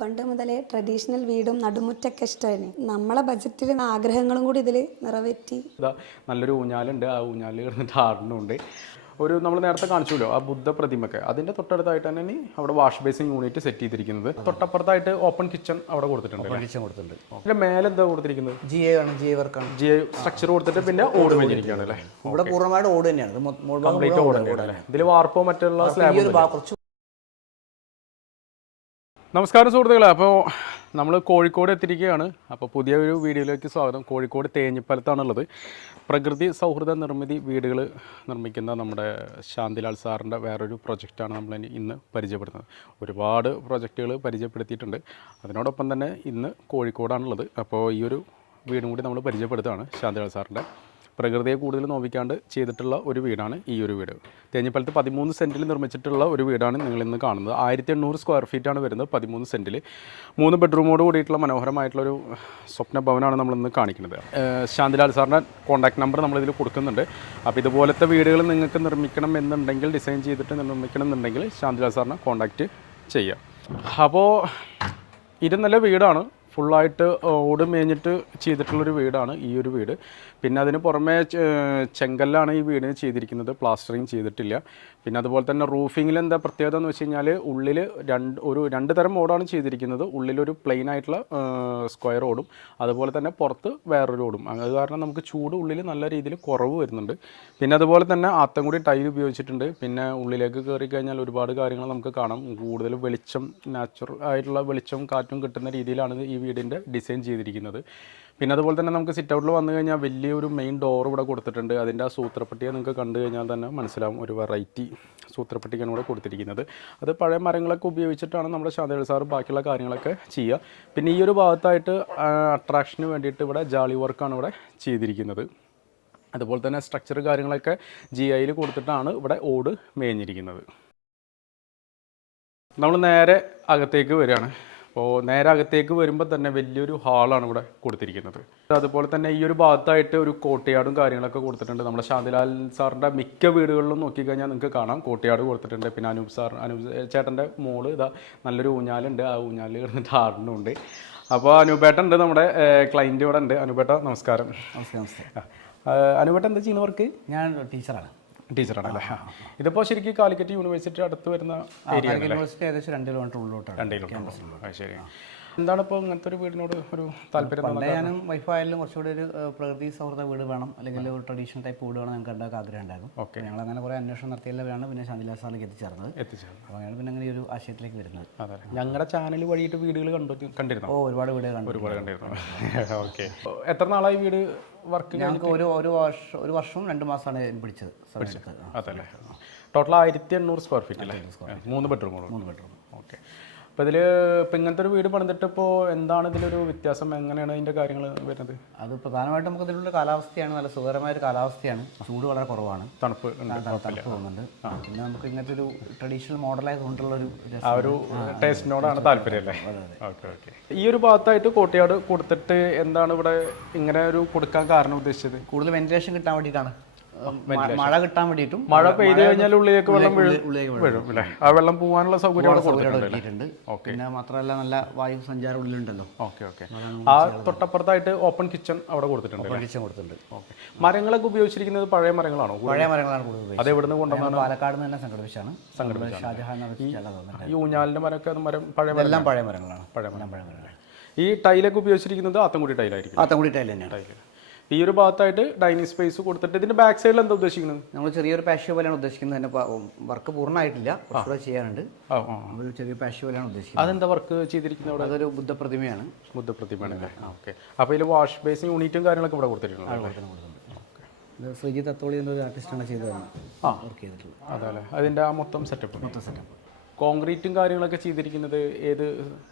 പണ്ട് മുതലേ ട്രഡീഷണൽ വീടും നടുമുറ്റൊക്കെ ഇഷ്ടമായിരുന്നു നമ്മളെ ബജറ്റിൽ ആഗ്രഹങ്ങളും കൂടി ഇതിൽ നിറവേറ്റി. ഇതാ നല്ലൊരു ഊഞ്ഞാലുണ്ട്. ആ ഊഞ്ഞാലിൽ കിടന്നിട്ട് ആടുന്നുണ്ട് ഒരു നമ്മൾ നേരത്തെ കാണിച്ചല്ലോ ആ ബുദ്ധ പ്രതിമയൊക്കെ അതിന്റെ തൊട്ടടുത്തായിട്ട് തന്നെ ഇനി അവിടെ വാഷ് ബേസിൻ യൂണിറ്റ് സെറ്റ് ചെയ്തിരിക്കുന്നത്. തൊട്ടപ്പുറത്തായിട്ട് ഓപ്പൺ കിച്ചൺ അവിടെ കൊടുത്തിട്ടുണ്ട് കിച്ചൺ കൊടുത്തിട്ടുണ്ട്. പിന്നെ മേലെ എന്താ കൊടുത്തിരിക്കുന്നത്? ജി എ ആണ് ജി എ വർക്കാണ് ജി എ സ്ട്രക്ചർ കൊടുത്തിട്ട് പിന്നെ ഓട് വെച്ചിരിക്കുകയാണ് അല്ലേ? ഇവിടെ പൂർണമായിട്ട് ഓട് തന്നെയാണ്. ഇതിൽ വാർപ്പോ മറ്റുള്ള ഈ സ്ലാബ് കുറച്ച് നമസ്കാരം സുഹൃത്തുക്കളെ. അപ്പോൾ നമ്മൾ കോഴിക്കോട് എത്തിയിരിക്കുകയാണ്. അപ്പോൾ പുതിയ ഒരു വീഡിയോയിലേക്ക് സ്വാഗതം. കോഴിക്കോട് തേഞ്ഞിപ്പലത്താണുള്ളത്. പ്രകൃതി സൗഹൃദ നിർമ്മിതി വീടുകൾ നിർമ്മിക്കുന്ന നമ്മുടെ ശാന്തിലാൽ സാറിന്റെ വേറൊരു പ്രൊജക്റ്റാണ് നമ്മൾ ഇന്ന് പരിചയപ്പെടുത്തുന്നത്. ഒരുപാട് പ്രൊജക്റ്റുകൾ പരിചയപ്പെടുത്തിയിട്ടുണ്ട്. അതിനോടൊപ്പം തന്നെ ഇന്ന് കോഴിക്കോടാണുള്ളത്. അപ്പോൾ ഈ ഒരു വീടും കൂടി നമ്മൾ പരിചയപ്പെടുത്തുകയാണ് ശാന്തിലാൽ സാറിന്റെ. പ്രകൃതിയെ കൂടുതൽ നോവിക്കാണ്ട് ചെയ്തിട്ടുള്ള ഒരു വീടാണ് ഈ ഒരു വീട്. തേഞ്ഞിപ്പലത്ത് പതിമൂന്ന് സെന്റിൽ നിർമ്മിച്ചിട്ടുള്ള ഒരു വീടാണ് നിങ്ങൾ ഇന്ന് കാണുന്നത്. ആയിരത്തി എണ്ണൂറ് സ്ക്വയർ ഫീറ്റാണ് വരുന്നത് പതിമൂന്ന് സെന്റിൽ മൂന്ന് ബെഡ്റൂമോട് കൂടിയിട്ടുള്ള മനോഹരമായിട്ടുള്ളൊരു സ്വപ്ന ഭവനാണ് നമ്മളിന്ന് കാണിക്കുന്നത്. ശാന്തിലാൽ സാറിന്റെ കോൺടാക്ട് നമ്പർ നമ്മളിതിൽ കൊടുക്കുന്നുണ്ട്. അപ്പോൾ ഇതുപോലത്തെ വീടുകൾ നിങ്ങൾക്ക് നിർമ്മിക്കണം എന്നുണ്ടെങ്കിൽ ഡിസൈൻ ചെയ്തിട്ട് നിർമ്മിക്കണം എന്നുണ്ടെങ്കിൽ ശാന്തിലാൽ സാറിനെ കോൺടാക്റ്റ് ചെയ്യാം. അപ്പോൾ ഇത് നല്ല വീടാണ്. ഫുള്ളായിട്ട് ഓട് മേഞ്ഞിട്ട് ചെയ്തിട്ടുള്ളൊരു വീടാണ് ഈ ഒരു വീട്. പിന്നെ അതിന് പുറമെ ചെങ്കല്ലാണ് ഈ വീടിന് ചെയ്തിരിക്കുന്നത്. പ്ലാസ്റ്ററിങ് ചെയ്തിട്ടില്ല. പിന്നെ അതുപോലെ തന്നെ റൂഫിങ്ങിൽ എന്താ പ്രത്യേകത എന്ന് വെച്ച് കഴിഞ്ഞാൽ ഉള്ളിൽ രണ്ട് ഒരു രണ്ട് തരം ഓടാണ് ചെയ്തിരിക്കുന്നത്. ഉള്ളിലൊരു പ്ലെയിൻ ആയിട്ടുള്ള സ്ക്വയർ ഓടും. അതുപോലെ തന്നെ പുറത്ത് വേറൊരു ഓടും. അത് കാരണം നമുക്ക് ചൂട് ഉള്ളിൽ നല്ല രീതിയിൽ കുറവ് വരുന്നുണ്ട്. പിന്നെ അതുപോലെ തന്നെ ആത്തൻകുടി ടൈൽ ഉപയോഗിച്ചിട്ടുണ്ട്. പിന്നെ ഉള്ളിലേക്ക് കയറി കഴിഞ്ഞാൽ ഒരുപാട് കാര്യങ്ങൾ നമുക്ക് കാണാം. കൂടുതൽ വെളിച്ചം നാച്ചുറൽ ആയിട്ടുള്ള വെളിച്ചം കാറ്റും കിട്ടുന്ന രീതിയിലാണ് ഈ വീടിന്റെ ഡിസൈൻ ചെയ്തിരിക്കുന്നത്. പിന്നെ അതുപോലെ തന്നെ നമുക്ക് സിറ്റ് ഔട്ടിൽ വന്നു കഴിഞ്ഞാൽ വലിയൊരു മെയിൻ ഡോർ ഇവിടെ കൊടുത്തിട്ടുണ്ട്. അതിന്റെ ആ സൂത്രപ്പട്ടിയെ നിങ്ങൾക്ക് കണ്ടു കഴിഞ്ഞാൽ തന്നെ മനസ്സിലാവും ഒരു വെറൈറ്റി സൂത്രപ്പട്ടിക്കാണ് ഇവിടെ കൊടുത്തിരിക്കുന്നത്. അത് പഴയ മരങ്ങളൊക്കെ ഉപയോഗിച്ചിട്ടാണ് നമ്മുടെ ശാന്തി സാർ ബാക്കിയുള്ള കാര്യങ്ങളൊക്കെ ചെയ്യുക. പിന്നെ ഈ ഒരു ഭാഗത്തായിട്ട് അട്രാക്ഷന് വേണ്ടിയിട്ട് ഇവിടെ ജാളി വർക്കാണ് ഇവിടെ ചെയ്തിരിക്കുന്നത്. അതുപോലെ തന്നെ സ്ട്രക്ചർ കാര്യങ്ങളൊക്കെ ജി ഐയിൽ കൊടുത്തിട്ടാണ് ഇവിടെ ഓട് മേഞ്ഞിരിക്കുന്നത്. നമ്മൾ നേരെ അകത്തേക്ക് വരികയാണ്. അപ്പോൾ നേരെ അകത്തേക്ക് വരുമ്പോൾ തന്നെ വലിയൊരു ഹാളാണ് ഇവിടെ കൊടുത്തിരിക്കുന്നത്. അതുപോലെ തന്നെ ഈ ഒരു ഭാഗത്തായിട്ട് ഒരു കോട്ടയാടും കാര്യങ്ങളൊക്കെ കൊടുത്തിട്ടുണ്ട്. നമ്മുടെ ശാന്തിലാൽ സാറിന്റെ മിക്ക വീടുകളിലും നോക്കിക്കഴിഞ്ഞാൽ നിങ്ങൾക്ക് കാണാം. കോട്ടയാട് കൊടുത്തിട്ടുണ്ട്. പിന്നെ അനൂപ് സാർ അനൂപ് ചേട്ടന്റെ മോൾ ഇതാ നല്ലൊരു ഊഞ്ഞാലുണ്ട്. ആ ഊഞ്ഞാലിൽ കിടന്നിട്ട് ആടുന്നുണ്ട് അപ്പോൾ അനൂപേട്ട ഉണ്ട് നമ്മുടെ ക്ലൈന്റ് ഇവിടെ ഉണ്ട്. അനൂപേട്ട നമസ്കാരം. നമസ്കാരം നമസ്കാരം. അനുപേട്ട എന്താ ചെയ്യുന്ന വർക്ക് ഞാൻ ടീച്ചറാണ്. ടീച്ചറാണ് അല്ലേ ഇതിപ്പോൾ ശരിക്കും കാലിക്കറ്റ് യൂണിവേഴ്സിറ്റി അടുത്ത് വരുന്ന ഏരിയ യൂണിവേഴ്സിറ്റി ഏകദേശം രണ്ട് കിലോമീറ്റർ ഉള്ളിലോട്ടാണ് രണ്ടിലും ശരി. എന്താണ് ഇപ്പോൾ ഇങ്ങനത്തെ ഒരു വീടിനോട് ഒരു താല്പര്യം ഞാനും വൈഫായാലും കുറച്ചുകൂടി ഒരു പ്രകൃതി സൗഹൃദ വീട് വേണം അല്ലെങ്കിൽ ഒരു ട്രഡീഷണൽ ടൈപ്പ് വീട് വേണം ഞങ്ങൾക്ക് ഉണ്ടാക്കാൻ ആഗ്രഹം ഉണ്ടായിരുന്നു. ഓക്കെ. ഞങ്ങൾ അങ്ങനെ കുറേ അന്വേഷണം നടത്തിയല്ലാണ് പിന്നെ ശാന്തിലാൽ സാറിലേക്ക് എത്തിച്ചേർന്നത്. എത്തിച്ചേർന്നു അപ്പോൾ ഞങ്ങൾ പിന്നെ അങ്ങനെ ഒരു ആശയത്തിലേക്ക് വരുന്നത്. അതെ. ഞങ്ങളുടെ ചാനൽ വഴിയിട്ട് വീടുകൾ കണ്ടു കണ്ടിരുന്നു? ഓ ഒരുപാട് വീടുകൾ കണ്ടു ഒരുപാട് കണ്ടിരുന്നു? ഓക്കെ. എത്ര നാളായി വീട് വർക്ക് ഞങ്ങൾക്ക് ഒരു ഒരു വർഷം ഒരു വർഷവും രണ്ട് മാസമാണ് പിടിച്ചത്. അതല്ലേ. ടോട്ടൽ ആയിരത്തി എണ്ണൂറ് സ്ക്വയർ ഫീറ്റ് അല്ലേ? മൂന്ന് ബെഡ്റൂമുകൾ മൂന്ന് ബെഡ്റൂം അപ്പോൾ ഇതിൽ ഇപ്പം ഇങ്ങനത്തെ ഒരു വീട് പണിതിട്ട് ഇപ്പോൾ എന്താണ് ഇതിലൊരു വ്യത്യാസം? എങ്ങനെയാണ് അതിന്റെ കാര്യങ്ങൾ വരുന്നത്? അത് പ്രധാനമായിട്ടും നമുക്ക് ഇതിലുള്ള കാലാവസ്ഥയാണ് നല്ല സുഖകരമായ ഒരു കാലാവസ്ഥയാണ്. ചൂട് വളരെ കുറവാണ്. തണുപ്പ് തണുപ്പ് തോന്നുന്നുണ്ട് പിന്നെ നമുക്ക് ഇങ്ങനത്തെ ഒരു ട്രഡീഷണൽ മോഡലായതുകൊണ്ടുള്ള ഒരു ആ ഒരു ടേസ്റ്റിനോടാണ് താല്പര്യം അല്ലേ ഓക്കെ ഓക്കെ. ഈ ഒരു ഭാഗത്തായിട്ട് കോട്ടയാട് കൊടുത്തിട്ട് എന്താണ് ഇവിടെ ഇങ്ങനെ ഒരു കൊടുക്കാൻ കാരണം ഉദ്ദേശിച്ചത്? കൂടുതൽ വെന്റിലേഷൻ കിട്ടാൻ വേണ്ടിയിട്ടാണ്. മഴ കിട്ടാൻ വേണ്ടിയിട്ടും മഴ പെയ്തു കഴിഞ്ഞാൽ ഉള്ളിലേക്ക് വെള്ളം വീഴും. അല്ലേ? ആ വെള്ളം പോകാനുള്ള സൗകര്യം പിന്നെ മാത്രമല്ല നല്ല വായു സഞ്ചാരം ഉള്ളിലുണ്ടല്ലോ. Okay okay. ആ തൊട്ടപ്പുറത്തായിട്ട് ഓപ്പൺ കിച്ചൺ അവിടെ കൊടുത്തിട്ടുണ്ട് കിച്ചൺ കൊടുത്തിട്ടുണ്ട്. ഓക്കെ. മരങ്ങളൊക്കെ ഉപയോഗിച്ചിരിക്കുന്നത് പഴയ മരങ്ങളാണോ? പഴയ മരങ്ങളാണ് കൂടുതൽ അതേ എവിടെ നിന്ന് കൊണ്ടുവന്നാണ് പാലക്കാട് തന്നെ സംഘടിപ്പിച്ചാണ് സംഘടിപ്പിച്ച ഷാജഹാൻ ഈ ഊഞ്ഞാലിന്റെ മരമൊക്കെ മരം പഴയ എല്ലാം പഴയ മരങ്ങളാണ്. പഴയ മരം പഴയ മരങ്ങളാണ്. ഈ ടൈലൊക്കെ ഉപയോഗിച്ചിരിക്കുന്നത് ആത്തൻകുടി ടൈലായിരിക്കും ആത്തൻകുടി ടൈൽ തന്നെയാണ്. ഈ ഒരു ഭാഗത്തായിട്ട് ഡൈനിങ് സ്പേസ് കൊടുത്തിട്ട് ഇതിന്റെ ബാക്ക് സൈഡിൽ എന്താ ഉദ്ദേശിക്കുന്നത്? നമ്മൾ ചെറിയൊരു പാഷ്യോ പോലെയാണ് ഉദ്ദേശിക്കുന്നത്. തന്നെ വർക്ക് പൂർണമായിട്ടില്ല. കുറച്ചുകൂടെ ചെയ്യാനുണ്ട്. ഒരു ചെറിയ പാഷ്യോ പോലെയാണ് ഉദ്ദേശിക്കുന്നത്. അതെന്താ വർക്ക് ചെയ്തിരിക്കുന്നത് അവിടെ? അതൊരു ബുദ്ധപ്രതിമയാണ്. ബുദ്ധപ്രതിമയാണ് ഓക്കെ അപ്പോൾ ഇതിൽ വാഷ് ബേസിൻ യൂണിറ്റും കാര്യങ്ങളൊക്കെ ഇവിടെ കൊടുത്തിട്ടുണ്ട്? തത്തോളി ഇത് ശ്രീജിത്ത് അത്തോളി എന്നൊരു ആർട്ടിസ്റ്റാണ് ചെയ്തതാണ് വർക്ക് ചെയ്തിട്ടുള്ളത്. അതെ അതിന്റെ അതിന്റെ ആ മൊത്തം സെറ്റപ്പ് മൊത്തം സെറ്റപ്പ് കോൺക്രീറ്റും കാര്യങ്ങളൊക്കെ ചെയ്തിരിക്കുന്നത് ഏത്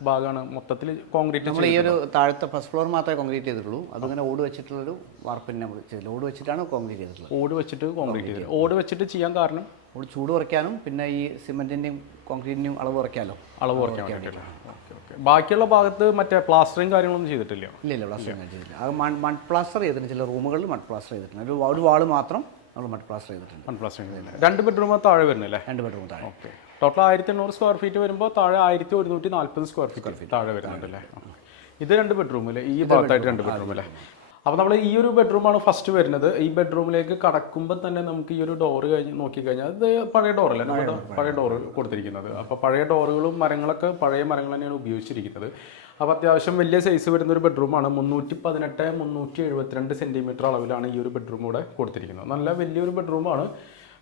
ഭാഗമാണ്? മൊത്തത്തിൽ കോൺക്രീറ്റ് നമ്മൾ ഈ ഒരു താഴത്തെ ഫസ്റ്റ് ഫ്ലോർ മാത്രമേ കോൺക്രീറ്റ് ചെയ്തിട്ടുള്ളൂ. അതങ്ങനെ ഓട് വെച്ചിട്ടുള്ളൊരു വാർപ്പിനെ നമ്മൾ ചെയ്തില്ല ഓട് വെച്ചിട്ടാണ് കോൺക്രീറ്റ് ചെയ്തിട്ടുള്ളത്. ഓട് വെച്ചിട്ട് കോൺക്രീറ്റ് ചെയ്തത് ഓട് വെച്ചിട്ട് ചെയ്യാൻ കാരണം? ഓട് ചൂട് കുറയ്ക്കാനും പിന്നെ ഈ സിമെന്റിന്റെയും കോൺക്രീറ്റിന്റെയും അളവ് കുറയ്ക്കാമല്ലോ അളവ് കുറയ്ക്കാൻ ബാക്കിയുള്ള ഭാഗത്ത് മറ്റേ പ്ലാസ്റ്ററിങ് കാര്യങ്ങളൊന്നും ചെയ്തിട്ടില്ല? ഇല്ല ഇല്ല പ്ലാസ്റ്ററിങ് അത് മൺ പ്ലാസ്റ്റർ ചെയ്തിട്ടുണ്ട്. ചില റൂമുകളിൽ മൺ പ്ലാസ്റ്റർ ചെയ്തിട്ടുണ്ട്. ഒരു വാൾ മാത്രം നമ്മൾ മൺ പ്ലാസ്റ്റർ ചെയ്തിട്ടുണ്ട്. മൺ പ്ലാസ്റ്റർ ചെയ്തിട്ടുണ്ട്. രണ്ട് ബെഡ്റൂം താഴെ വരുന്നില്ല? രണ്ട് ബെഡ്റൂം താഴെ. ഓക്കെ. ടോട്ടൽ ആയിരത്തി എണ്ണൂറ് സ്ക്വയർ ഫീറ്റ് വരുമ്പോൾ താഴെ ആയിരത്തി ഒരുന്നൂറ്റി നാൽപ്പത് സ്ക്വയർ ഫീറ്റ് താഴെ വരുന്നുണ്ട് അല്ലേ ഇത് രണ്ട് ബെഡ്റൂം അല്ലേ ഈ ഭാഗത്തായിട്ട് രണ്ട് ബെഡ്റൂം അല്ലേ അപ്പോൾ നമ്മൾ ഈ ഒരു ബെഡ്റൂമാണ് ഫസ്റ്റ് വരുന്നത്. ഈ ബെഡ്റൂമിലേക്ക് കടക്കുമ്പോൾ തന്നെ നമുക്ക് ഈ ഒരു ഡോറ് കഴിഞ്ഞ് നോക്കിക്കഴിഞ്ഞാൽ ഇത് പഴയ ഡോറല്ലേ നമ്മുടെ പഴയ ഡോർ കൊടുത്തിരിക്കുന്നത്. അപ്പോൾ പഴയ ഡോറുകളും മരങ്ങളൊക്കെ പഴയ മരങ്ങൾ തന്നെയാണ് ഉപയോഗിച്ചിരിക്കുന്നത്. അപ്പോൾ അത്യാവശ്യം വലിയ സൈസ് വരുന്ന ഒരു ബെഡ്റൂമാണ് മുന്നൂറ്റി പതിനെട്ട് മുന്നൂറ്റി എഴുപത്തിരണ്ട് സെന്റിമീറ്റർ അളവിലാണ് ഈ ഒരു ബെഡ്റൂം കൂടെ കൊടുത്തിരിക്കുന്നത്. നല്ല വലിയൊരു ബെഡ്റൂമാണ്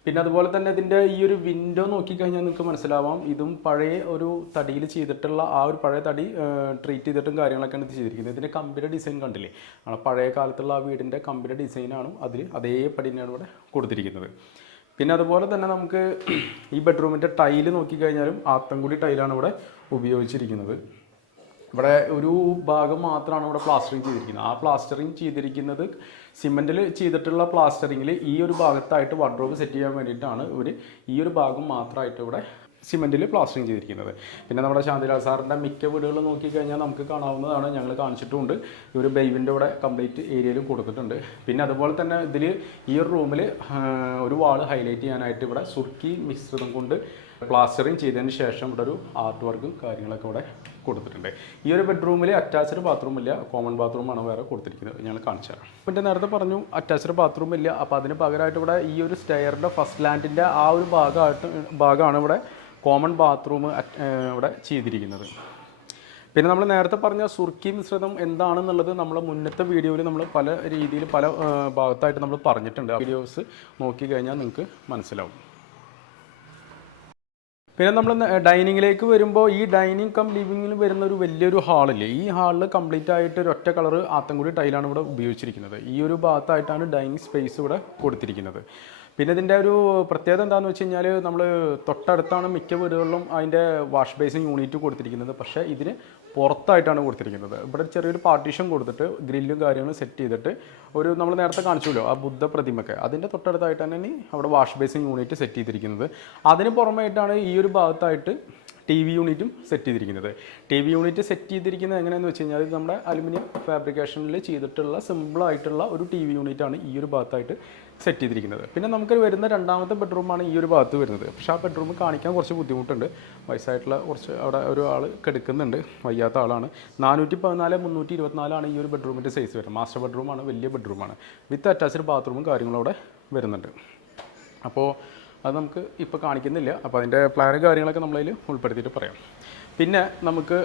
പിന്നെ അതുപോലെ തന്നെ ഇതിന്റെ ഈ ഒരു വിൻഡോ നോക്കിക്കഴിഞ്ഞാൽ നിങ്ങൾക്ക് മനസ്സിലാവാം. ഇതും പഴയ ഒരു തടിയിൽ ചെയ്തിട്ടുള്ള ആ ഒരു പഴയ തടി ട്രീറ്റ് ചെയ്തിട്ടും കാര്യങ്ങളൊക്കെയാണ് ഇത് ചെയ്തിരിക്കുന്നത്. ഇതിന്റെ കമ്പിയുടെ ഡിസൈൻ കണ്ടില്ലേ? പഴയ കാലത്തുള്ള ആ വീടിന്റെ കമ്പിയുടെ ഡിസൈനാണ് അതിൽ അതേപടി തന്നെയാണ് ഇവിടെ കൊടുത്തിരിക്കുന്നത്. പിന്നെ അതുപോലെ തന്നെ നമുക്ക് ഈ ബെഡ്റൂമിന്റെ ടൈൽ നോക്കിക്കഴിഞ്ഞാലും ആത്തൻകുടി ടൈലാണ് ഇവിടെ ഉപയോഗിച്ചിരിക്കുന്നത്. ഇവിടെ ഒരു ഭാഗം മാത്രമാണ് ഇവിടെ പ്ലാസ്റ്ററിങ് ചെയ്തിരിക്കുന്നത്. ആ പ്ലാസ്റ്ററിങ് ചെയ്തിരിക്കുന്നത് സിമെന്റിൽ ചെയ്തിട്ടുള്ള പ്ലാസ്റ്ററിങ്ങിൽ ഈ ഒരു ഭാഗത്തായിട്ട് വാർഡ്രോബ് സെറ്റ് ചെയ്യാൻ വേണ്ടിയിട്ടാണ് ഇവർ ഈ ഒരു ഭാഗം മാത്രമായിട്ട് ഇവിടെ സിമെന്റിൽ പ്ലാസ്റ്ററിങ് ചെയ്തിരിക്കുന്നത്. പിന്നെ നമ്മുടെ ശാന്തിലാൽ സാറിന്റെ മിക്ക വീടുകൾ നോക്കിക്കഴിഞ്ഞാൽ നമുക്ക് കാണാവുന്നതാണ്. ഞങ്ങൾ കാണിച്ചിട്ടുണ്ട്. ഒരു ബെയ്വിന്റെ ഇവിടെ കംപ്ലീറ്റ് ഏരിയയിലും കൊടുത്തിട്ടുണ്ട്. പിന്നെ അതുപോലെ തന്നെ ഇതിൽ ഈ ഒരു റൂമിൽ ഒരു വാൾ ഹൈലൈറ്റ് ചെയ്യാനായിട്ട് ഇവിടെ സുർക്കി മിശ്രിതം കൊണ്ട് പ്ലാസ്റ്ററിങ് ചെയ്തതിന് ശേഷം ഇവിടെ ഒരു ആർട്ട് വർക്കും കാര്യങ്ങളൊക്കെ ഇവിടെ കൊടുത്തിട്ടുണ്ട്. ഈ ഒരു ബെഡ്റൂമിൽ അറ്റാച്ച്ഡ് ബാത്റൂം ഇല്ല. കോമൺ ബാത്റൂമാണ് വേറെ കൊടുത്തിരിക്കുന്നത്. ഞങ്ങൾ കാണിച്ചു തരാം. പിന്നെ നേരത്തെ പറഞ്ഞു അറ്റാച്ച്ഡ് ബാത്റൂം ഇല്ല. അപ്പോൾ അതിന് പകരമായിട്ട് ഇവിടെ ഈ ഒരു സ്റ്റെയറിന്റെ ഫസ്റ്റ് ലാൻഡിന്റെ ആ ഒരു ഭാഗമായിട്ട് ഭാഗമാണ് ഇവിടെ കോമൺ ബാത്റൂം ഇവിടെ ചെയ്തിരിക്കുന്നത്. പിന്നെ നമ്മൾ നേരത്തെ പറഞ്ഞ സുർക്കി മിശ്രിതം എന്താണെന്നുള്ളത് നമ്മൾ മുന്നത്തെ വീഡിയോയിൽ നമ്മൾ പല രീതിയിൽ പല ഭാഗത്തായിട്ട് നമ്മൾ പറഞ്ഞിട്ടുണ്ട്. വീഡിയോസ് നോക്കി കഴിഞ്ഞാൽ നിങ്ങൾക്ക് മനസ്സിലാവും. പിന്നെ നമ്മൾ ഡൈനിങ്ങിലേക്ക് വരുമ്പോൾ ഈ ഡൈനിങ് കം ലിവിങ്ങിൽ വരുന്ന ഒരു വലിയൊരു ഹാളില്ലേ? ഈ ഹാളിൽ കംപ്ലീറ്റ് ആയിട്ട് ഒരു ഒറ്റ കളർ ആത്തൻകുടി ടൈലാണ് ഇവിടെ ഉപയോഗിച്ചിരിക്കുന്നത്. ഈ ഒരു ഭാഗത്തായിട്ടാണ് ഡൈനിങ് സ്പേസ് ഇവിടെ കൊടുത്തിരിക്കുന്നത്. പിന്നെ ഇതിന്റെ ഒരു പ്രത്യേകത എന്താണെന്ന് വെച്ച് കഴിഞ്ഞാൽ നമ്മൾ തൊട്ടടുത്താണ് മിക്ക വീടുകളിലും അതിന്റെ വാഷ് ബേസിൻ യൂണിറ്റ് കൊടുത്തിരിക്കുന്നത്. പക്ഷേ ഇതിന് പുറത്തായിട്ടാണ് കൊടുത്തിരിക്കുന്നത്. ഇവിടെ ചെറിയൊരു പാർട്ടീഷൻ കൊടുത്തിട്ട് ഗ്രില്ലും കാര്യങ്ങളും സെറ്റ് ചെയ്തിട്ട് ഒരു നമ്മൾ നേരത്തെ കാണിച്ചല്ലോ ആ ബുദ്ധ പ്രതിമയൊക്കെ അതിന്റെ തൊട്ടടുത്തായിട്ട് തന്നെ അവിടെ വാഷ് ബേസിൻ യൂണിറ്റ് സെറ്റ് ചെയ്തിരിക്കുന്നത്. അതിന് പുറമായിട്ടാണ് ഈ ഒരു ഭാഗത്തായിട്ട് ടി വി യൂണിറ്റും സെറ്റ് ചെയ്തിരിക്കുന്നത്. ടി വി യൂണിറ്റ് സെറ്റ് ചെയ്തിരിക്കുന്നത് എങ്ങനെയാണെന്ന് വെച്ച് കഴിഞ്ഞാൽ നമ്മുടെ അലുമിനിയം ഫാബ്രിക്കേഷനിൽ ചെയ്തിട്ടുള്ള സിമ്പിളായിട്ടുള്ള ഒരു ടി വി യൂണിറ്റാണ് ഈ ഒരു ഭാഗത്തായിട്ട് സെറ്റ് ചെയ്തിരിക്കുന്നത്. പിന്നെ നമുക്ക് വരുന്ന രണ്ടാമത്തെ ബെഡ്റൂമാണ് ഈ ഒരു ഭാഗത്ത് വരുന്നത്. പക്ഷേ ആ ബെഡ്റൂം കാണിക്കാൻ കുറച്ച് ബുദ്ധിമുട്ടുണ്ട്. വയസ്സായിട്ടുള്ള കുറച്ച് അവിടെ ഒരു ആൾ കിടക്കുന്നുണ്ട്. വയ്യാത്ത ആളാണ്. നാനൂറ്റി പതിനാല് മുന്നൂറ്റി ഇരുപത്തിനാലാണ് ഈ ഒരു ബെഡ്റൂമിന്റെ സൈസ് വരുന്നത്. മാസ്റ്റർ ബെഡ്റൂമാണ് വലിയ ബെഡ്റൂമാണ് വിത്ത് അറ്റാച്ച്ഡ് ബാത്റൂമും കാര്യങ്ങളും അവിടെ വരുന്നുണ്ട്. അപ്പോൾ അത് നമുക്ക് ഇപ്പോൾ കാണിക്കുന്നില്ല. അപ്പോൾ അതിന്റെ പ്ലാനും കാര്യങ്ങളൊക്കെ നമ്മളതിൽ ഉൾപ്പെടുത്തിയിട്ട് പറയാം. പിന്നെ നമുക്ക്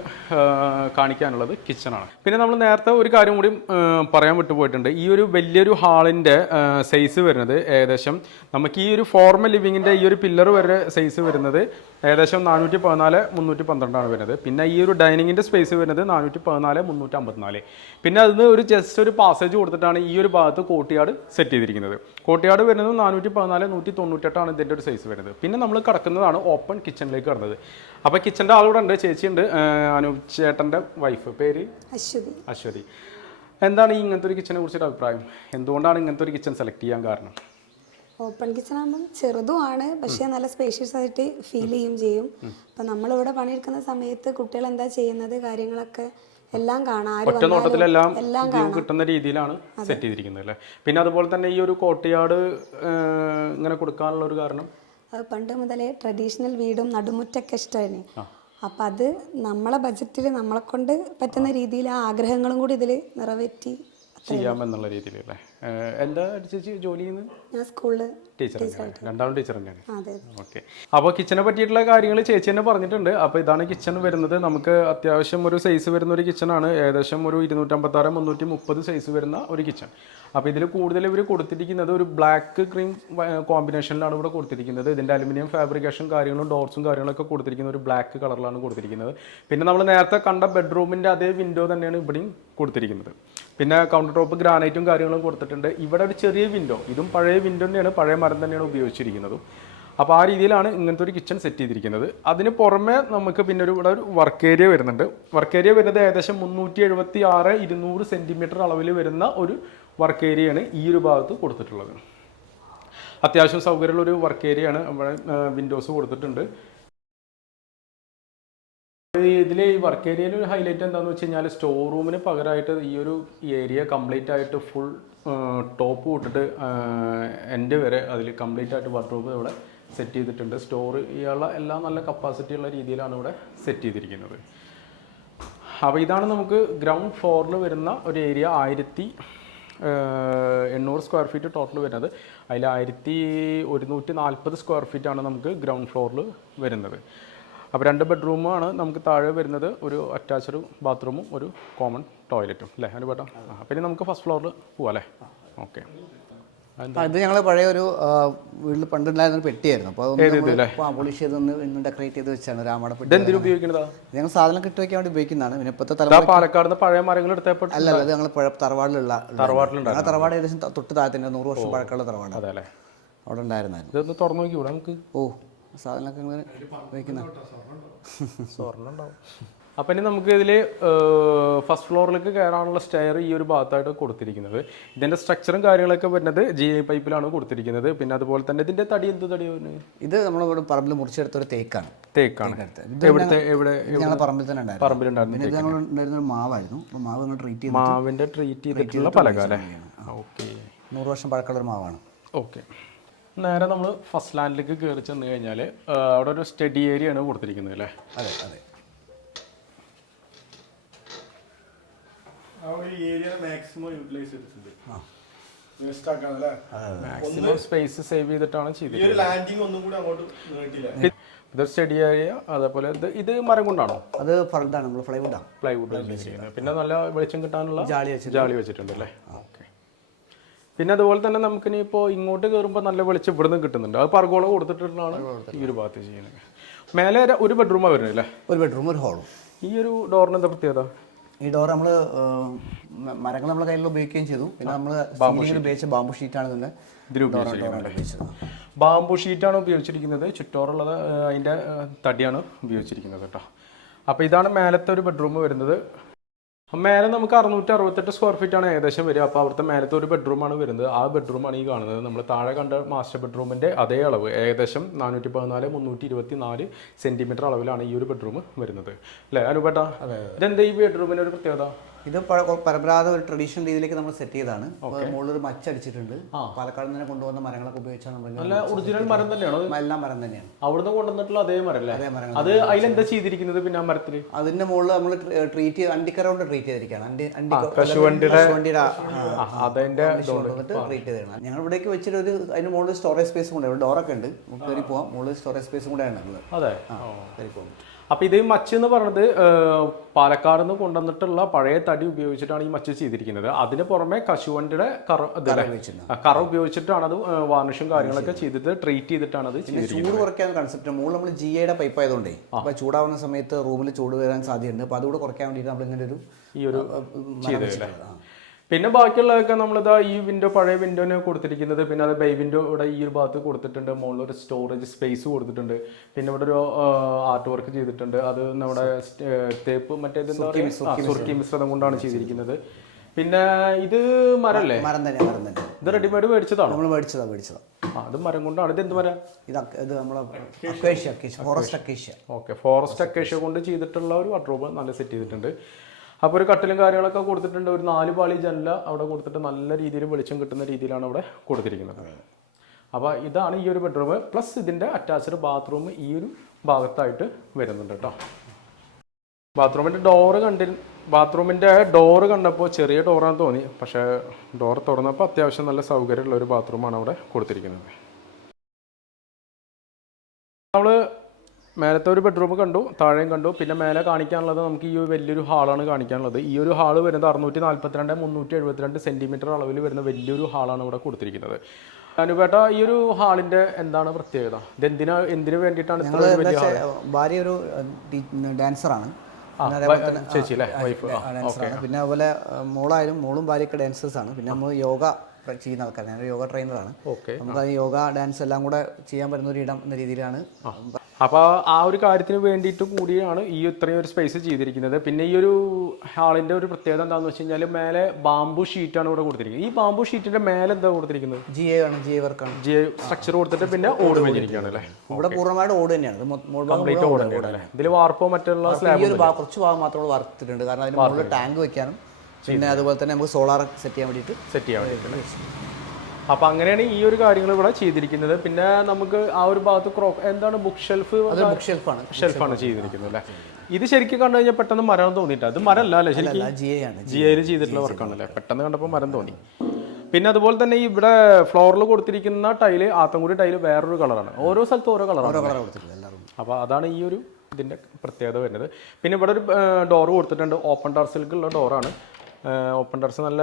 കാണിക്കാനുള്ളത് കിച്ചണാണ് പിന്നെ നമ്മൾ നേരത്തെ ഒരു കാര്യം കൂടി പറയാൻ വിട്ടുപോയിട്ടുണ്ട് ഈ ഒരു വലിയൊരു ഹാളിന്റെ സൈസ് വരുന്നത് ഏകദേശം നമുക്ക് ഈ ഒരു ഫോർമൽ ലിവിങ്ങിന്റെ ഈ ഒരു പില്ലർ വരെ സൈസ് വരുന്നത് ഏകദേശം നാനൂറ്റി പതിനാല് മുന്നൂറ്റി പന്ത്രണ്ടാണ് വരുന്നത്. പിന്നെ ഈ ഒരു ഡൈനിങ്ങിന്റെ സ്പേസ് വരുന്നത് നാനൂറ്റി പതിനാല് മുന്നൂറ്റി അമ്പത്തിനാല് പിന്നെ അതിന് ഒരു ജസ്റ്റ് ഒരു പാസേജ് കൊടുത്തിട്ടാണ് ഈ ഒരു ഭാഗത്ത് കോട്ടിയാട് സെറ്റ് ചെയ്തിരിക്കുന്നത്. കോട്ടിയാട് വരുന്നത് നാനൂറ്റി പതിനാല് നൂറ്റി തൊണ്ണൂറ്റെട്ടാണ് ഇതിന്റെ ഒരു സൈസ് വരുന്നത്. പിന്നെ നമ്മൾ കിടക്കുന്നതാണ് ഓപ്പൺ കിച്ചണിലേക്ക് കിടന്നത്. അപ്പോൾ കിച്ചന്റെ ആളുകൂടെ ഉണ്ട് ചേച്ചിയുണ്ട് അനൂപ് ചേട്ടന്റെ വൈഫ് പേര്? അശ്വതി. അശ്വതി. എന്താണ് ഈ ഇങ്ങനത്തെ ഒരു കിച്ചനെ കുറിച്ചിട്ട് അഭിപ്രായം? എന്തുകൊണ്ടാണ് ഇങ്ങനത്തെ ഒരു കിച്ചൺ സെലക്ട് ചെയ്യാൻ കാരണം? ഓപ്പൺ കിച്ചൺ ആകുമ്പം ചെറുതുമാണ് പക്ഷേ നല്ല സ്പേഷ്യസ് ആയിട്ട് ഫീൽ ചെയ്യും ചെയ്യും. അപ്പം നമ്മളിവിടെ പണിയെടുക്കുന്ന സമയത്ത് കുട്ടികൾ എന്താ ചെയ്യുന്നത് കാര്യങ്ങളൊക്കെ എല്ലാം കാണാം. ഒറ്റ നോട്ടത്തിലെല്ലാം എല്ലാം കിട്ടുന്ന രീതിയിലാണ് സെറ്റ് ചെയ്തിരിക്കുന്നത് അല്ലേ? പിന്നെ അതുപോലെ തന്നെ ഈ ഒരു കോട്ടയാട് ഇങ്ങനെ കൊടുക്കാനുള്ള ഒരു കാരണം? പണ്ട് മുതലേ ട്രഡീഷണൽ വീടും നടുമുറ്റൊക്കെ ഇഷ്ടമായിരുന്നു അപ്പം അത് നമ്മളെ ബജറ്റിൽ നമ്മളെ കൊണ്ട് പറ്റുന്ന രീതിയിൽ ആ ആഗ്രഹങ്ങളും കൂടി ഇതിൽ നിറവേറ്റി ചെയ്യാമെന്നുള്ള രീതിയിൽ അല്ലേ എന്താ ചേച്ചി ജോലി ചെയ്യുന്നത്? ഞാൻ സ്കൂളിൽ ടീച്ചർ രണ്ടാമത് ടീച്ചർ തന്നെയാണ്. ഓക്കെ. അപ്പോൾ കിച്ചനെ പറ്റിയിട്ടുള്ള കാര്യങ്ങൾ ചേച്ചി തന്നെ പറഞ്ഞിട്ടുണ്ട്. അപ്പോൾ ഇതാണ് കിച്ചൺ വരുന്നത്. നമുക്ക് അത്യാവശ്യം ഒരു സൈസ് വരുന്ന ഒരു കിച്ചണാണ് ഏകദേശം ഒരു ഇരുന്നൂറ്റമ്പത്താറ് മുന്നൂറ്റി മുപ്പത് സൈസ് വരുന്ന ഒരു കിച്ചൺ അപ്പോൾ ഇതിൽ കൂടുതൽ ഇവർ കൊടുത്തിരിക്കുന്നത് ഒരു ബ്ലാക്ക് ക്രീം കോമ്പിനേഷനിലാണ് ഇവിടെ കൊടുത്തിരിക്കുന്നത്. ഇതിന്റെ അലുമിനിയം ഫാബ്രിക്കേഷൻ കാര്യങ്ങളും ഡോർസും കാര്യങ്ങളൊക്കെ കൊടുത്തിരിക്കുന്ന ഒരു ബ്ലാക്ക് കളറിലാണ് കൊടുത്തിരിക്കുന്നത്. പിന്നെ നമ്മൾ നേരത്തെ കണ്ട ബെഡ്റൂമിന്റെ അതേ വിൻഡോ തന്നെയാണ് ഇവിടെയും കൊടുത്തിരിക്കുന്നത്. പിന്നെ കൗണ്ടർ ടോപ്പ് ഗ്രാനൈറ്റും കാര്യങ്ങളും കൊടുത്തിട്ടുണ്ട്. ഇവിടെ ഒരു ചെറിയ വിൻഡോ ഇതും പഴയ വിൻഡോ തന്നെയാണ് പഴയ മരം തന്നെയാണ് ഉപയോഗിച്ചിരിക്കുന്നത്. അപ്പോൾ ആ രീതിയിലാണ് ഇങ്ങനത്തെ ഒരു കിച്ചൺ സെറ്റ് ചെയ്തിരിക്കുന്നത്. അതിന് പുറമെ നമുക്ക് പിന്നെ ഒരു ഇവിടെ ഒരു വർക്ക് ഏരിയ വരുന്നുണ്ട്. വർക്ക് ഏരിയ വരുന്നത് ഏകദേശം മുന്നൂറ്റി എഴുപത്തി ആറ് ഇരുന്നൂറ് സെന്റിമീറ്റർ അളവിൽ വരുന്ന ഒരു വർക്ക് ഏരിയയാണ് ഈ ഒരു ഭാഗത്ത് കൊടുത്തിട്ടുള്ളത്. അത്യാവശ്യം സൗകര്യമുള്ള ഒരു വർക്ക് ഏരിയയാണ് ഇവിടെ വിൻഡോസ് കൊടുത്തിട്ടുണ്ട്. ഇതിൽ ഈ വർക്ക് ഏരിയയിൽ ഒരു ഹൈലൈറ്റ് എന്താണെന്ന് വെച്ച് കഴിഞ്ഞാൽ സ്റ്റോർ റൂമിന് പകരമായിട്ട് ഈ ഒരു ഏരിയ കംപ്ലീറ്റ് ആയിട്ട് ഫുൾ ടോപ്പ് വിട്ടിട്ട് എന്റെ വരെ അതിൽ കംപ്ലീറ്റ് ആയിട്ട് വാർഡ്രോബ് ഇവിടെ സെറ്റ് ചെയ്തിട്ടുണ്ട്. സ്റ്റോർ ചെയ്യാനുള്ള എല്ലാം നല്ല കപ്പാസിറ്റി ഉള്ള രീതിയിലാണ് ഇവിടെ സെറ്റ് ചെയ്തിരിക്കുന്നത്. അപ്പോൾ ഇതാണ് നമുക്ക് ഗ്രൗണ്ട് ഫ്ലോറിൽ വരുന്ന ഒരു ഏരിയ ആയിരത്തി എണ്ണൂറ് സ്ക്വയർ ഫീറ്റ് ടോട്ടൽ വരുന്നത്. അതിൽ ആയിരത്തി ഒരുന്നൂറ്റി നാൽപ്പത് സ്ക്വയർ ഫീറ്റ് ആണ് നമുക്ക് ഗ്രൗണ്ട് ഫ്ലോറിൽ വരുന്നത്. അപ്പോൾ രണ്ട് ബെഡ്റൂമാണ് നമുക്ക് താഴെ വരുന്നത് ഒരു അറ്റാച്ച്ഡ് ബാത്റൂമും ഒരു കോമൺ ടോയ്ലറ്റും. അല്ലേ അതിന് പേട്ടോ പിന്നെ നമുക്ക് ഫസ്റ്റ് ഫ്ലോറിൽ പോവാം അല്ലേ? ഓക്കെ. ഇത് ഞങ്ങൾ പഴയ ഒരു വീട്ടിൽ പണ്ടുണ്ടായിരുന്ന ഒരു പെട്ടിയായിരുന്നു. അപ്പോൾ പോളിഷ് ചെയ്ത് ഒന്ന് ഡെക്കറേറ്റ് ചെയ്ത് വെച്ചാണ് രാമട പെട്ടി ഉപയോഗിക്കുന്നത്? ഞങ്ങൾ സാധനം കിട്ടി വയ്ക്കാൻ വേണ്ടി ഉപയോഗിക്കുന്നതാണ്. പിന്നെ ഇപ്പോഴത്തെ തലമുറ പാലക്കാട് പഴയ മരങ്ങൾ അല്ല അത് ഞങ്ങൾ തറവാടിലുള്ള തറവാടിലുണ്ട് ആ തറവാട് ഏകദേശം തൊട്ട് തൊട്ട് തന്നെ നൂറ് വർഷം പഴക്കമുള്ള തറവാടാണ്. അവിടെ ഉണ്ടായിരുന്നായിരുന്നു. ഇതൊന്ന് തുറന്നു നോക്കി നമുക്ക്? ഓ സാധനമൊക്കെ സ്വർണം ഉണ്ടാവും അപ്പം ഇനി നമുക്ക് ഇതിൽ ഫസ്റ്റ് ഫ്ലോറിലേക്ക് കയറാനുള്ള സ്റ്റെയർ ഈ ഒരു ഭാഗത്തായിട്ട് കൊടുത്തിരിക്കുന്നത്. ഇതിന്റെ സ്ട്രക്ചറും കാര്യങ്ങളൊക്കെ വരുന്നത് ജി ഐ പൈപ്പിലാണ് കൊടുത്തിരിക്കുന്നത്. പിന്നെ അതുപോലെ തന്നെ ഇതിന്റെ തടി എന്ത് തടി ഇത് നമ്മളിവിടെ പറമ്പിൽ മുറിച്ചെടുത്ത ഒരു തേക്കാണ്. തേക്കാണ്. ഞങ്ങളുടെ പറമ്പിൽ തന്നെ ഉണ്ടായിരുന്നു. പറമ്പിലുണ്ടായിരുന്നു ഞങ്ങൾ ഉണ്ടായിരുന്ന ഒരു മാവായിരുന്നു. അപ്പോൾ മാവ് ഞങ്ങൾ ട്രീറ്റ് ചെയ്ത് മാവിന്റെ ട്രീറ്റ് ചെയ്തിട്ടുള്ള പലകാലം. ഓക്കെ നൂറ് വർഷം പഴക്കമുള്ള ഒരു മാവാണ്. ഓക്കെ നേരെ നമ്മൾ ഫസ്റ്റ് ലാൻഡിലേക്ക് കയറി ചെന്ന് കഴിഞ്ഞാൽ അവിടെ ഒരു സ്റ്റഡി ഏരിയ ആണ് കൊടുത്തിരിക്കുന്നത് അല്ലേ? അതെ അതെ. മാക്സിമം യൂട്ടിലൈസ് ചെയ്തിട്ടുണ്ട്. വേസ്റ്റ് ആക്കാൻ മാക്സിമം സ്പേസ് സേവ് ചെയ്തിട്ടാണ് ചെയ്തിരിക്കുന്നത് ഒരു ലാൻഡിങ് ഒന്നും കൂടി അങ്ങോട്ട് നീട്ടില്ല ഇതൊരു സ്റ്റഡി ഏരിയ അതേപോലെ ഇത് ഇത് മരം കൊണ്ടാണോ? അത് ഫറണ്ടാണ് നമ്മൾ ആണ് പ്ലൈവുഡ് പിന്നെ നല്ല വെളിച്ചം കിട്ടാനുള്ള ജാളി ജാളി വെച്ചിട്ടുണ്ട് അല്ലേ? ഓക്കെ പിന്നെ അതുപോലെ തന്നെ നമുക്ക് ഇനി ഇപ്പോൾ ഇങ്ങോട്ട് കയറുമ്പോൾ നല്ല വെളിച്ചം ഇവിടുന്ന് കിട്ടുന്നുണ്ട്. അത് പർഗോള കൊടുത്തിട്ടാണ് ഈ ഒരു ഭാഗത്ത് ചെയ്യുന്നത്. മേലെ ഒരു ബെഡ്റൂമാണ് വരുന്നത് അല്ലേ? ഒരു ബെഡ്റൂം ഒരു ഹോളും ഈ ഒരു ഡോറിന് എന്താ പ്രത്യേകത? ഈ ഡോർ നമ്മൾ മരങ്ങൾ നമ്മളെ കയ്യിൽ ഉപയോഗിക്കുകയും ചെയ്തു. പിന്നെ നമ്മൾ ഉപയോഗിച്ച ബാമ്പു ഷീറ്റാണ് ഇതിന്റെ ബാമ്പു ഷീറ്റാണ് ഉപയോഗിച്ചിരിക്കുന്നത്. ചുറ്റോറുള്ളത് അതിന്റെ തടിയാണ് ഉപയോഗിച്ചിരിക്കുന്നത് കേട്ടോ. അപ്പോൾ ഇതാണ് മേലത്തെ ഒരു ബെഡ്റൂം വരുന്നത്. മേലെ നമുക്ക് അറുന്നൂറ്റി അറുപത്തെട്ട് സ്ക്വയർ ഫീറ്റ് ആണ് ഏകദേശം വരിക. അപ്പോൾ അവിടുത്തെ മേലത്തെ ഒരു ബെഡ്റൂമാണ് വരുന്നത്. ആ ബെഡ്റൂമാണ് ഈ കാണുന്നത്. നമ്മൾ താഴെ കണ്ട മാസ്റ്റർ ബെഡ്റൂമിന്റെ അതേ അളവ്. ഏകദേശം നാനൂറ്റി പതിനാല് മുന്നൂറ്റി ഇരുപത്തി നാല് സെന്റിമീറ്റർ അളവിലാണ് ഈ ഒരു ബെഡ്റൂം വരുന്നത്. അല്ലേ അനുപേട്ട? ഇതെന്താ ഈ ബെഡ്റൂമിന്റെ ഒരു പ്രത്യേകത? ഇത് പരമ്പരാഗത ഒരു ട്രഡീഷണൽ രീതിയിലേക്ക് നമ്മൾ സെറ്റ് ചെയ്താണ് മുകളിൽ ഒരു മച്ചടിച്ചിട്ടുണ്ട്. പാലക്കാട് നിന്ന് കൊണ്ടുവന്ന മരങ്ങളൊക്കെ ഉപയോഗിച്ചാണ് നമ്മൾ നല്ല ഒറിജിനൽ മരം തന്നെയാണ്? എല്ലാം മരം തന്നെയാണ്. അവിടുന്ന് കൊണ്ടുവന്നിട്ടുള്ള അതേ മരം അതേ മരങ്ങൾ അത് അതിലെന്താ ചെയ്തിരിക്കുന്നത് പിന്നെ ആ മരത്തിൽ അതിന്റെ മുകളിൽ നമ്മൾ ട്രീറ്റ് ചെയ്ത് അണ്ടിക്കര കൊണ്ട് ട്രീറ്റ് ചെയ്തിരിക്കുകയാണ്. ഞങ്ങൾ ഇവിടേക്ക് വെച്ചിട്ട് ഒരു അതിന് മുകളിൽ സ്റ്റോറേജ് സ്പേസ് കൂടെ ഇവിടെ ഡോറൊക്കെ ഉണ്ട്. നമുക്ക് കയറി പോവാം. മുകളിൽ സ്റ്റോറേജ് സ്പേസും കൂടെയാണ് ഉള്ളത്. അതെ. കയറി പോകും അപ്പൊ ഇത് മച്ച് എന്ന് പറയുന്നത് പാലക്കാട് നിന്ന് കൊണ്ടുവന്നിട്ടുള്ള പഴയ തടി ഉപയോഗിച്ചിട്ടാണ് ഈ മച്ച് ചെയ്തിരിക്കുന്നത്. അതിന് പുറമെ കശുവണ്ടിയുടെ കറ കറ ഉപയോഗിച്ചിട്ടാണ് അത് വാർണിഷും കാര്യങ്ങളൊക്കെ ചെയ്തിട്ട് ട്രീറ്റ് ചെയ്തിട്ടാണ് അത് ചൂട് കുറയ്ക്കാൻ കൺസെപ്റ്റ് മുകളിൽ നമ്മൾ ജി ഐയുടെ പൈപ്പ് ആയതുകൊണ്ടേ അപ്പൊ ചൂടാവുന്ന സമയത്ത് റൂമിൽ ചൂട് വരാൻ സാധ്യതയുണ്ട്. അപ്പോൾ അതുകൂടെ കുറയ്ക്കാൻ വേണ്ടിയിട്ട് നമ്മൾ ഇങ്ങനെ ഒരു ഈ ഒരു പിന്നെ ബാക്കിയുള്ളതൊക്കെ നമ്മളിതാ ഈ വിൻഡോ പഴയ വിൻഡോനെ കൊടുത്തിരിക്കുന്നത്. പിന്നെ അത് ബൈ വിൻഡോ ഇവിടെ ഈ ഒരു ഭാഗത്ത് കൊടുത്തിട്ടുണ്ട്. മുകളിൽ ഒരു സ്റ്റോറേജ് സ്പേസ് കൊടുത്തിട്ടുണ്ട്. പിന്നെ ഇവിടെ ഒരു ആർട്ട് വർക്ക് ചെയ്തിട്ടുണ്ട്. അത് നമ്മുടെ തേപ്പ് മറ്റേത് സുർക്കി മിശ്രിതം കൊണ്ടാണ് ചെയ്തിരിക്കുന്നത്. പിന്നെ ഇത് മരല്ലേ? മരം തന്നെ മരം തന്നെ. ഇത് റെഡിമെയ്ഡ് മേടിച്ചതാണോ? നമ്മൾ മേടിച്ചതാണ് മേടിച്ചതാണ് അത് മരം കൊണ്ടാണ്. ഇത് എന്ത് മരം? ഇത് ഇത് നമ്മളെ acacia. Acacia forest acacia. Okay forest acacia കൊണ്ട് ചെയ്തിട്ടുള്ള ഒരു വാർഡ്രോബ് നല്ല സെറ്റ് ചെയ്തിട്ടുണ്ട്. അപ്പോൾ ഒരു കട്ടിലും കാര്യങ്ങളൊക്കെ കൊടുത്തിട്ടുണ്ട്. ഒരു നാല് പാളി ജനല അവിടെ കൊടുത്തിട്ട് നല്ല രീതിയിൽ വെളിച്ചം കിട്ടുന്ന രീതിയിലാണ് അവിടെ കൊടുത്തിരിക്കുന്നത്. അപ്പോൾ ഇതാണ് ഈ ഒരു ബെഡ്റൂം പ്ലസ് ഇതിന്റെ അറ്റാച്ച്ഡ് ബാത്റൂം ഈ ഒരു ഭാഗത്തായിട്ട് വരുന്നുണ്ട് കേട്ടോ. ബാത്റൂമിന്റെ ഡോറ് കണ്ടി ബാത്റൂമിന്റെ ഡോറ് കണ്ടപ്പോൾ ചെറിയ ഡോറാണെന്ന് തോന്നി. പക്ഷേ ഡോർ തുറന്നപ്പോൾ അത്യാവശ്യം നല്ല സൗകര്യമുള്ള ഒരു ബാത്റൂമാണ് അവിടെ കൊടുത്തിരിക്കുന്നത്. മേലത്തെ ഒരു ബെഡ്റൂം കണ്ടു താഴെയും കണ്ടു. പിന്നെ മേലെ കാണിക്കാനുള്ളത് നമുക്ക് ഈ വലിയൊരു ഹാളാണ് കാണിക്കാനുള്ളത്. ഈ ഒരു ഹാൾ വരുന്നത് അറുന്നൂറ്റി നാൽപ്പത്തിരണ്ട് മുന്നൂറ്റി എഴുപത്തിരണ്ട് സെന്റിമീറ്റർ അളവിൽ വരുന്ന വലിയൊരു ഹാളാണ് ഇവിടെ കൊടുത്തിരിക്കുന്നത്. അനുപേട്ട ഈ ഒരു ഹാളിന്റെ എന്താണ് പ്രത്യേകത? ഇതെന്തിനാ എന്തിനു വേണ്ടിയിട്ടാണ് ഭാര്യ ഒരു ഡാൻസറാണ് ചേച്ചി അല്ലേ? വൈഫ് പിന്നെ അതുപോലെ മോളായാലും മോളും ഭാര്യയൊക്കെ ഡാൻസേഴ്സ് ആണ്. പിന്നെ നമ്മൾ യോഗ ചെയ്യുന്ന ആൾക്കാർ ഞാനൊരു യോഗ ട്രെയിനറാണ് ഓക്കെ. നമുക്ക് യോഗ ഡാൻസ് എല്ലാം കൂടെ ചെയ്യാൻ പറ്റുന്ന ഒരു ഇടം എന്ന രീതിയിലാണ്. അപ്പോൾ ആ ഒരു കാര്യത്തിന് വേണ്ടിയിട്ട് കൂടിയാണ് ഈ ഇത്രയും ഒരു സ്പേസ് ചെയ്തിരിക്കുന്നത്. പിന്നെ ഈ ഒരു ഹാളിന്റെ ഒരു പ്രത്യേകത എന്താണെന്ന് വെച്ച് കഴിഞ്ഞാൽ മേലെ ബാംബു ഷീറ്റാണ് ഇവിടെ കൊടുത്തിരിക്കുന്നത്. ഈ ബാംബു ഷീറ്റിന്റെ മേലെ എന്താ കൊടുത്തിരിക്കുന്നത്? ജി എ ആണ് ജി എ വർക്കാണ് ജി എ സ്ട്രക്ചർ കൊടുത്തിട്ട് പിന്നെ ഓട് വെച്ചിരിക്കുകയാണ് അല്ലേ? ഇവിടെ പൂർണമായിട്ട് ഓട് തന്നെയാണ്. കംപ്ലീറ്റ് ഓട് തന്നെയാണ് അല്ലേ? ഇതിൽ വാർപ്പോ മറ്റുള്ള കുറച്ച് ഭാഗം മാത്രമേ വർത്തിട്ടുണ്ട് കാരണം അതിന് മുകളിൽ ടാങ്ക് വെക്കാനും പിന്നെ അതുപോലെ തന്നെ നമുക്ക് സോളാർ സെറ്റ് ചെയ്യാൻ വേണ്ടിയിട്ട് സെറ്റ് ചെയ്യാൻ വേണ്ടിയിട്ട് അപ്പൊ അങ്ങനെയാണ് ഈ ഒരു കാര്യങ്ങൾ ഇവിടെ ചെയ്തിരിക്കുന്നത്. പിന്നെ നമുക്ക് ആ ഒരു ഭാഗത്ത് ക്രോ എന്താണ് ബുക്ക് ഷെൽഫ് ബുക്ക് ഷെൽഫാണ് ഷെൽഫാണ് ചെയ്തിരിക്കുന്നത് അല്ലേ? ഇത് ശരിക്കും കണ്ടു കഴിഞ്ഞാൽ പെട്ടെന്ന് മരം തോന്നിയിട്ട്. അത് മരമല്ല അല്ലേ ശരിക്കും? അല്ല ജി ഐയിൽ ചെയ്തിട്ടുള്ള വർക്കാണല്ലേ പെട്ടെന്ന് കണ്ടപ്പോൾ മരം തോന്നി. പിന്നെ അതുപോലെ തന്നെ ഇവിടെ ഫ്ലോറിൽ കൊടുത്തിരിക്കുന്ന ടൈൽ ആത്തങ്കുടി ടൈൽ വേറൊരു കളറാണ് ഓരോ സ്ഥലത്തും ഓരോ കളറാണ് അപ്പോൾ അതാണ് ഈ ഒരു ഇതിന്റെ പ്രത്യേകത വരുന്നത്. പിന്നെ ഇവിടെ ഒരു ഡോർ കൊടുത്തിട്ടുണ്ട്. ഓപ്പൺ ടെറസിലേക്കുള്ള ഡോറാണ് ഓപ്പൺ ടെറസ് നല്ല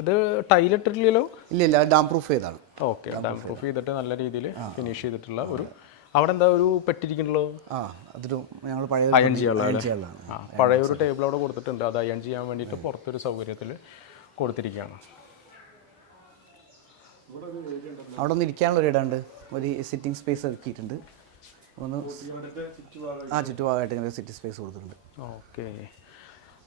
ഇത് ടൈലിട്ടിട്ടില്ലല്ലോ ഇല്ല ഇല്ല ഡാം പ്രൂഫ് ചെയ്താണ്. ഓക്കെ ഡാം പ്രൂഫ് ചെയ്തിട്ട് നല്ല രീതിയിൽ ഫിനിഷ് ചെയ്തിട്ടുള്ള ഒരു അവിടെ എന്താ ഒരു പെട്ടിരിക്കണല്ലോ ആ അതൊരു ഞങ്ങൾ പഴയ അയൺ ചെയ്യാനുള്ള പഴയ ഒരു ടേബിൾ അവിടെ കൊടുത്തിട്ടുണ്ട്. അത് അയൺ ചെയ്യാൻ വേണ്ടിയിട്ട് പുറത്തൊരു സൗകര്യത്തിൽ കൊടുത്തിരിക്കുകയാണ്. അവിടെ ഒന്ന് ഇരിക്കാനുള്ള ഒരു ഇടമുണ്ട്. ഒരു സിറ്റിംഗ് സ്പേസ് ഒരുക്കിയിട്ടുണ്ട്. ഒന്ന് ആ ചുറ്റുഭാഗമായിട്ട് ഇങ്ങനെ സിറ്റിംഗ് സ്പേസ് കൊടുത്തിട്ടുണ്ട്. ഓക്കെ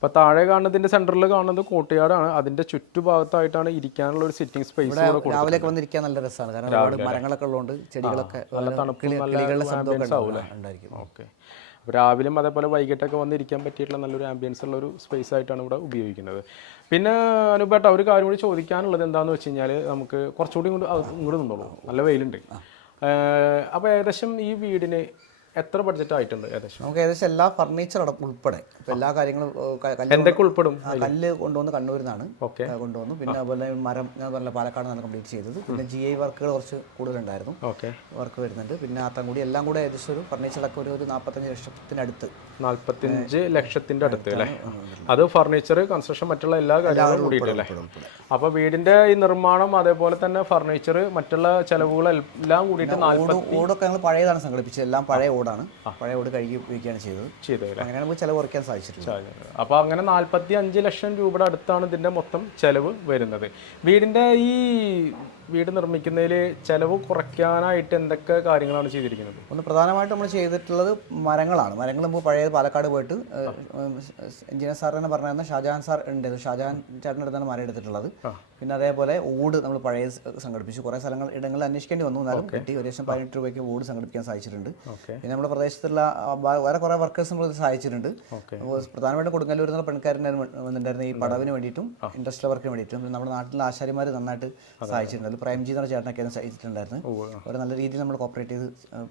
അപ്പോൾ താഴെ കാണുന്നതിന്റെ സെന്ററിൽ കാണുന്നത് കോട്ടയാടാണ്. അതിന്റെ ചുറ്റുഭാഗത്തായിട്ടാണ് ഇരിക്കാനുള്ള ഒരു സിറ്റിംഗ് സ്പേസ് രാവിലെ വന്നിരിക്കാൻ നല്ല രസമാണ് കാരണം ഒരുപാട് മരങ്ങളൊക്കെ ഉള്ളതുകൊണ്ട് ചെടികളൊക്കെ നല്ല തണുപ്പും ഓക്കെ. രാവിലെയും അതേപോലെ വൈകിട്ടൊക്കെ വന്നിരിക്കാൻ പറ്റിയിട്ടുള്ള നല്ലൊരു ആംബിയൻസ് ഉള്ള ഒരു സ്പേസ് ആയിട്ടാണ് ഇവിടെ ഉപയോഗിക്കുന്നത്. പിന്നെ അനുപേട്ട ഒരു കാര്യം കൂടി ചോദിക്കാനുള്ളത് എന്താണെന്ന് വെച്ച് കഴിഞ്ഞാൽ നമുക്ക് കുറച്ചുകൂടി ഇങ്ങോട്ട് ഇങ്ങോട്ട് നിന്നോളൂ. നല്ല വെയിലുണ്ട്. അപ്പോൾ ഏകദേശം ഈ വീടിന് എത്ര ബഡ്ജറ്റ് ആയിട്ടുണ്ട് ഏകദേശം? നമുക്ക് ഏകദേശം എല്ലാ ഫർണിച്ചർ അടക്കം ഉൾപ്പെടെ. എല്ലാ കാര്യങ്ങളും എന്തൊക്കെ ഉൾപ്പെടും? കല്ല് കൊണ്ടുവന്ന് കണ്ണൂരിൽ നിന്നാണ് കൊണ്ടുവന്നു. പിന്നെ അതുപോലെ മരം ഞാൻ പറഞ്ഞ പാലക്കാട് നിന്നാണ് കംപ്ലീറ്റ് ചെയ്തത്. പിന്നെ ജി ഐ വർക്കുകൾ കുറച്ച് കൂടുതലുണ്ടായിരുന്നു. വർക്ക് വരുന്നുണ്ട്. പിന്നെ ആത്തൻകൂടി എല്ലാം കൂടെ ഏകദേശം ഒരു ഫർണിച്ചറൊക്കെ ഒരു ഒരു നാൽപ്പത്തഞ്ച് ലക്ഷത്തിനടുത്ത് നാൽപ്പത്തഞ്ച് ലക്ഷത്തിന്റെ അടുത്ത് അല്ലേ? അത് ഫർണിച്ചർ കൺസ്ട്രക്ഷൻ മറ്റുള്ള എല്ലാ കാര്യങ്ങളും കൂടിയിട്ടല്ലേ? അപ്പൊ വീടിന്റെ ഈ നിർമ്മാണം അതേപോലെ തന്നെ ഫർണിച്ചർ മറ്റുള്ള ചെലവുകളെല്ലാം കൂടിയിട്ട് നാൽപ്പത് ഓട് ഓടൊക്കെ ഞങ്ങൾ പഴയതാണ് സംഘടിപ്പിച്ചത്. എല്ലാം പഴയ ഓടാണ് പഴയ ഓട് കഴുകി ഉപയോഗിക്കുകയാണ് ചെയ്തത്. ചെയ്തത് അപ്പൊ അങ്ങനെയാണ് നമുക്ക് ചിലവ് കുറയ്ക്കാൻ സാധിച്ചിട്ടുള്ളത് അപ്പോൾ അങ്ങനെ നാൽപ്പത്തി അഞ്ച് ലക്ഷം രൂപയുടെ അടുത്താണ് ഇതിന്റെ മൊത്തം ചെലവ് വരുന്നത്. വീടിന്റെ ഈ വീട് നിർമ്മിക്കുന്നതിൽ ചെലവ് കുറയ്ക്കാനായിട്ട് എന്തൊക്കെ കാര്യങ്ങളാണ് ചെയ്തിരിക്കുന്നത്? ഒന്ന് പ്രധാനമായിട്ട് നമ്മൾ ചെയ്തിട്ടുള്ളത് മരങ്ങളാണ്. മരങ്ങൾ നമുക്ക് പഴയ പാലക്കാട് പോയിട്ട് എഞ്ചിനീയർ സാർ തന്നെ പറഞ്ഞാൽ ഷാജഹാൻ സാർ ഉണ്ട്. ഷാജഹാൻ ചേട്ടന്റെ അടുത്താണ് മരം എടുത്തിട്ടുള്ളത്. പിന്നെ അതേപോലെ ഓട് നമ്മൾ പഴയ സംഘടിപ്പിച്ചു. കുറേ സ്ഥലങ്ങൾ ഇടങ്ങളിൽ അന്വേഷിക്കേണ്ടി വന്നു. എന്നാലും കിട്ടി. ഒരു ലക്ഷം പതിനെട്ട് രൂപയ്ക്ക് ഓട് സംഘടിപ്പിക്കാൻ സാധിച്ചിട്ടുണ്ട്. പിന്നെ നമ്മുടെ പ്രദേശത്തുള്ള വേറെ കുറേ വർക്കേഴ്സ് നമ്മൾ സഹായിച്ചിട്ടുണ്ട്. പ്രധാനമായിട്ടും കൊടുങ്ങല്ലൂർ നിന്നുള്ള പെൺകാരനായിരുന്നു വന്നിട്ടുണ്ടായിരുന്നു. ഈ പടവിന് വേണ്ടിയിട്ടും ഇൻഡസ്ട്രിയൽ വർക്കിന് വേണ്ടിയിട്ടും. നമ്മുടെ നാട്ടിലെ ആശാരിമാർ നന്നായിട്ട് സഹായിച്ചിട്ടുണ്ട്. അതിൽ പ്രേംജി എന്ന ചേട്ടനൊക്കെ സഹിച്ചിട്ടുണ്ടായിരുന്നു ഒരു നല്ല രീതിയിൽ നമ്മൾ കോപ്പറേറ്റ് ചെയ്ത്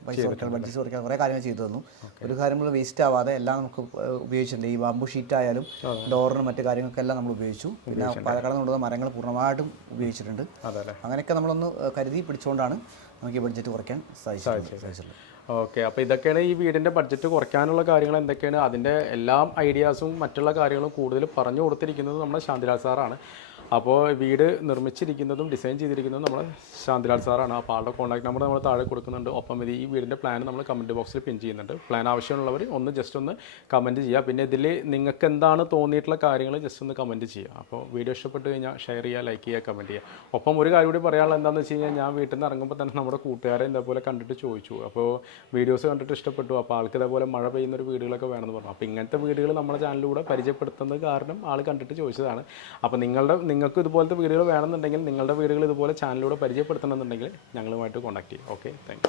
പൈസ കുറയ്ക്കാൻ ബഡ്ജറ്റ് കുറയ്ക്കാൻ കുറേ കാര്യങ്ങൾ ചെയ്തു തന്നു. ഒരു കാര്യം നമ്മൾ വേസ്റ്റ് ആവാതെ എല്ലാം നമുക്ക് ഉപയോഗിച്ചിട്ടുണ്ട്. ഈ ബാമ്പു ഷീറ്റ് ആയാലും ഡോറിനും മറ്റു കാര്യങ്ങൾക്കെല്ലാം നമ്മൾ ഉപയോഗിച്ചു. പിന്നെ പാലക്കാട് കൊണ്ടുവന്ന മരങ്ങൾ പൂർണമായിട്ടും ഉപയോഗിച്ചിട്ടുണ്ട്. അങ്ങനെയൊക്കെ നമ്മളൊന്ന് കരുതി പിടിച്ചുകൊണ്ടാണ് നമുക്ക് ഈ ബഡ്ജറ്റ് കുറയ്ക്കാൻ സാധിച്ചിട്ടുള്ളത്. സാധിച്ചിട്ടുള്ളത്. ഓക്കെ. അപ്പോൾ ഇതൊക്കെയാണ് ഈ വീടിന്റെ ബഡ്ജറ്റ് കുറയ്ക്കാനുള്ള കാര്യങ്ങൾ എന്തൊക്കെയാണ്? അതിന്റെ എല്ലാ ഐഡിയാസും മറ്റുള്ള കാര്യങ്ങളും കൂടുതൽ പറഞ്ഞു കൊടുത്തിരിക്കുന്നത് നമ്മുടെ ശാന്തിരാജ് സാറാണ്. അപ്പോൾ വീട് നിർമ്മിച്ചിരിക്കുന്നതും ഡിസൈൻ ചെയ്തിരിക്കുന്നതും നമ്മൾ ശാന്തിലാൽ സാറാണ്. അപ്പോൾ ആളുടെ കോൺടാക്ട് നമ്പർ നമ്മൾ താഴെ കൊടുക്കുന്നുണ്ട്. ഒപ്പം ഇത് ഈ വീടിന്റെ പ്ലാൻ നമ്മൾ കമന്റ് ബോക്സിൽ പിൻ ചെയ്യുന്നുണ്ട്. പ്ലാൻ ആവശ്യമുള്ളവർ ഒന്ന് ജസ്റ്റ് ഒന്ന് കമന്റ് ചെയ്യുക. പിന്നെ ഇതിൽ നിങ്ങൾക്ക് എന്താണ് തോന്നിയിട്ടുള്ള കാര്യങ്ങൾ ജസ്റ്റ് ഒന്ന് കമന്റ് ചെയ്യുക. അപ്പോൾ വീഡിയോ ഇഷ്ടപ്പെട്ട് കഴിഞ്ഞാൽ ഷെയർ ചെയ്യുക ലൈക്ക് ചെയ്യുക കമന്റ് ചെയ്യുക. ഒപ്പം ഒരു കാര്യം കൂടി പറയാനുള്ളത് എന്താണെന്ന് വെച്ച് കഴിഞ്ഞാൽ ഞാൻ വീട്ടിൽ നിന്ന് ഇറങ്ങുമ്പോൾ തന്നെ നമ്മുടെ കൂട്ടുകാരെ ഇതേപോലെ കണ്ടിട്ട് ചോദിച്ചു. അപ്പോൾ വീഡിയോസ് കണ്ടിട്ട് ഇഷ്ടപ്പെട്ടു. അപ്പോൾ ആൾക്ക് ഇതേപോലെ മഴ പെയ്യുന്ന ഒരു വീടുകളൊക്കെ വേണമെന്ന് പറഞ്ഞു. അപ്പോൾ ഇങ്ങനത്തെ വീടുകൾ നമ്മുടെ ചാനലിലൂടെ പരിചയപ്പെടുത്തുന്നത് കാരണം ആൾ കണ്ടിട്ട് ചോദിച്ചതാണ്. അപ്പോൾ നിങ്ങളുടെ നിങ്ങൾക്ക് ഇതുപോലത്തെ വീടുകൾ വേണമെന്നുണ്ടെങ്കിൽ നിങ്ങളുടെ വീടുകൾ ഇതുപോലെ ചാനലിലൂടെ പരിചയപ്പെടുത്തണമെന്നുണ്ടെങ്കിൽ ഞങ്ങളുമായിട്ട് കോൺടാക്ട് ചെയ്യും. Okay thank